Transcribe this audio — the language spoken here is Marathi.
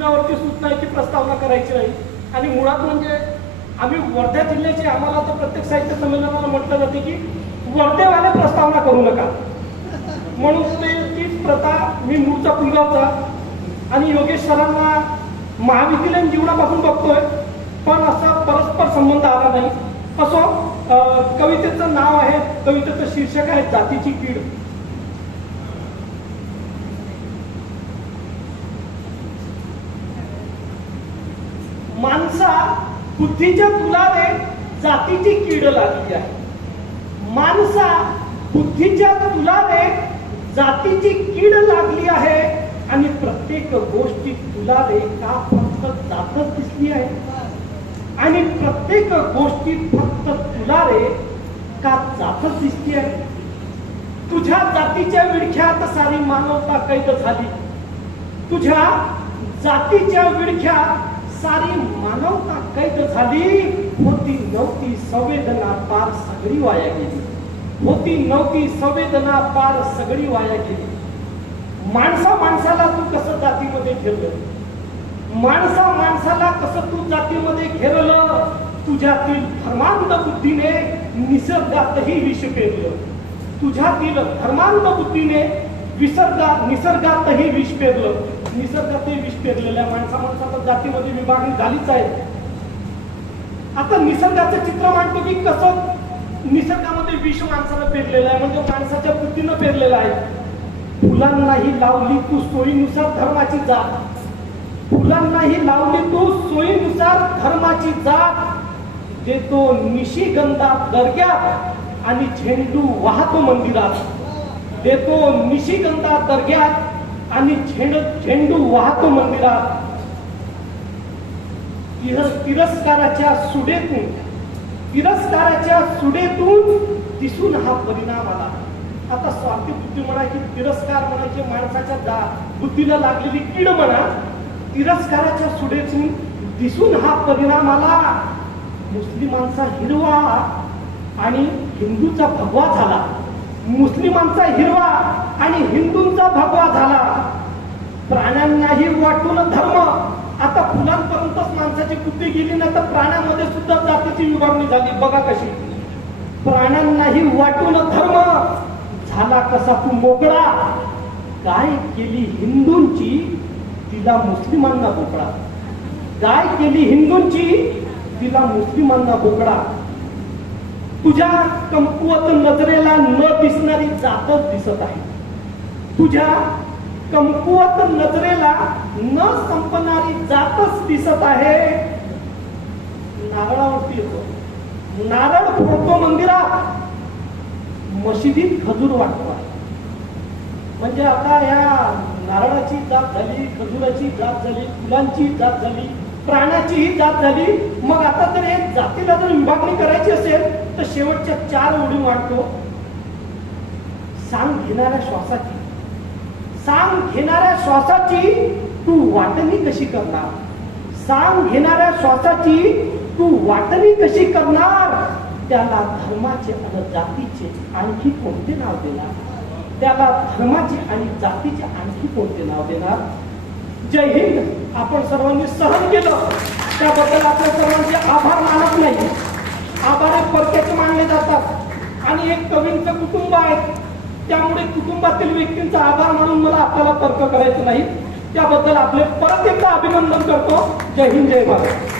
सूचनावरती सूचनाची प्रस्तावना करायची नाही. आणि मुळात म्हणजे आम्ही वर्धा जिल्ह्याचे आम्हाला तर प्रत्येक साहित्य संमेलनाला म्हटलं जाते की वर्धेवाले प्रस्तावना करू नका. म्हणून ते तीच प्रथा मी मूळचा पुलगावचा आणि योगेश सरांना महाविद्यालयीन जीवनापासून बघतोय पण असा परस्पर संबंध आला नाही. कसं कवितेचं नाव आहे कवितेचं शीर्षक आहे जातीची कीड माणसा बुद्धीच्या तुलाने जातीची कीड लागली आहे. माणसा बुद्धीच्या तुलाने जातीची कीड लागली आहे आणि प्रत्येक गोष्टी तुलाने का फक्त जातच दिसली आहे? आणि प्रत्येक गोष्टीत फक्त तुलाने का जातच दिसली आहे? तुझ्या जातीच्या विडख्यात सारी मानवता कैद झाली. तुझ्या जातीच्या विडख्यात सारी मानवता कैद झाली होती नव्हती संवेदना पार सगळी वाया गेली. होती नव्हती संवेदना पार सगळी वाया गेली. माणसा माणसाला तू कसं जातीमध्ये घेरलं? माणसा माणसाला कसं तू जातीमध्ये घेरलं? तुझ्यातील धर्मांध बुद्धीने निसर्गातही विष पेरलं. तुझ्यातील धर्मांध बुद्धीने विसर्गा निसर्गातही विष पेरलं. निसर्गातही विष पेरलेल्या माणसा माणसाला जातीमध्ये विभागणी झालीच आहे. आता निसर्गाचं चित्र मांडतो की कसं निसर्गामध्ये विष माणसानं पेरलेलं आहे म्हणजे माणसाच्या बुद्धीनं पेरलेलं आहे. फुलांनाही लावली तू सोयीनुसार धर्माची जात. फुलांनाही लावली तू सोयीनुसार धर्माची जात. देतो निशिगंधा दर्ग्यात आणि झेंडू वाहतो मंदिरात. देतो निशिगंधा दर्ग्यात आणि झेंड झेंडू वाहतो मंदिरात. तिरस- तिरस्काराच्या सुडेतून तिरस्काराच्या सुडेतून दिसून हा परिणाम आला. आता स्वार्थी बुद्धी म्हणा तिरस्कार म्हणायचे माणसाच्या दा बुद्धीला लागलेली कीड म्हणा तिरस्काराच्या सुडेतून दिसून हा परिणाम आला. मुस्लिमांचा हिरवा आणि हिंदूचा भगवा झाला. मुस्लिमांचा हिरवा आणि हिंदूंचा भगवा प्राण्यांनाही वाटून धर्म. आता फुलांपर्यंतच माणसाची बुद्धी गेली ना तर प्राण्यामध्ये सुद्धा जातीची विभागणी झाली. बघा कशी. प्राण्यांनाही वाटून धर्म. झाला कसा तू मोकळा? काय केली हिंदूंची तिला मुस्लिमांना बोकळा. काय केली हिंदूंची तिला मुस्लिमांना बोकळा. तुझ्या कमकुवत नजरेला न दिसणारी जातच दिसत आहे. तुझ्या कमकुवत नजरेला न संपणारी जातच दिसत आहे. नारळावरती येतो नारळ फोडतो मंदिरात. मशिदीत खजूर वाटतो. म्हणजे आता या नारळाची जात झाली खजुराची जात झाली फुलांची जात झाली प्राण्याचीही जात झाली. मग आता जर एक जातीला जर विभागणी करायची असेल तर शेवटच्या चार ओळी वाटतो सांग घेणाऱ्या श्वासाची. सांग घेणाऱ्या श्वासाची तू वाटणी कशी करणार? सांग घेणाऱ्या श्वासाची तू वाटणी कशी करणार? त्याला धर्माचे आणि जातीचे आणखी कोणते नाव देणार? त्याला धर्माचे आणि जातीचे आणखी कोणते नाव देणार? जय हिंद. आपण सर्वांनी सहन केलं. त्याबद्दल आपल्या सर्वांचे आभार मानत नाही. आभार हे मानले जातात. आणि एक कवींचं कुटुंब आहे. त्यामुळे कुटुंबातील व्यक्तींचा आभार मानून मला आपल्याला तर्क करायचं नाही. त्याबद्दल आपले परत एकदा अभिनंदन करतो. जय हिंद जय भारत.